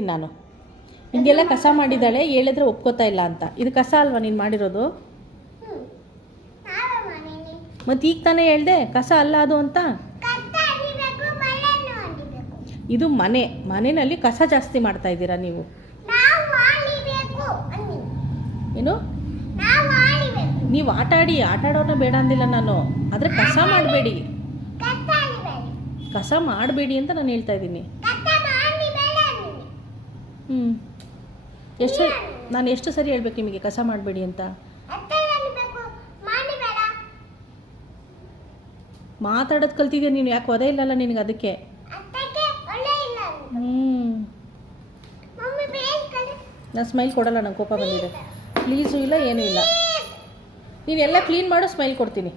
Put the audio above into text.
ನಾನು ಹಿಂಗೆಲ್ಲ ಕಸ ಮಾಡಿದ್ದಾಳೆ, ಹೇಳಿದ್ರೆ ಒಪ್ಕೋತಾ ಇಲ್ಲ ಅಂತ. ಇದು ಕಸ ಅಲ್ವಾ ನೀನು ಮಾಡಿರೋದು? ಮತ್ತು ಈಗ ತಾನೇ ಹೇಳ್ದೆ ಕಸ ಅಲ್ಲ ಅದು ಅಂತ. ಇದು ಮನೆಯಲ್ಲಿ ಕಸ ಜಾಸ್ತಿ ಮಾಡ್ತಾ ಇದ್ದೀರಾ ನೀವು. ಏನು ನೀವು ಆಟಾಡೋಣ ಬೇಡ ಅಂದಿಲ್ಲ ನಾನು, ಆದರೆ ಕಸ ಮಾಡಬೇಡಿ ಅಂತ ನಾನು ಹೇಳ್ತಾ ಇದ್ದೀನಿ. ನಾನು ಎಷ್ಟು ಸರಿ ಹೇಳ್ಬೇಕು ನಿಮಗೆ ಕಸ ಮಾಡಬೇಡಿ ಅಂತ? ಮಾತಾಡೋದು ಕಲ್ತಿದ್ಯಾ ನೀನು, ಯಾಕೆ ಒದೆ ಇಲ್ಲಲ್ಲ ನಿನಗೆ ಅದಕ್ಕೆ. ನಾನು ಸ್ಮೈಲ್ ಕೊಡಲ್ಲ, ನಂಗೆ ಕೋಪ ಬಂದಿದೆ. ಪ್ಲೀಸು ಇಲ್ಲ ಏನೂ ಇಲ್ಲ. ನೀನೆಲ್ಲ ಕ್ಲೀನ್ ಮಾಡು, ಸ್ಮೈಲ್ ಕೊಡ್ತೀನಿ.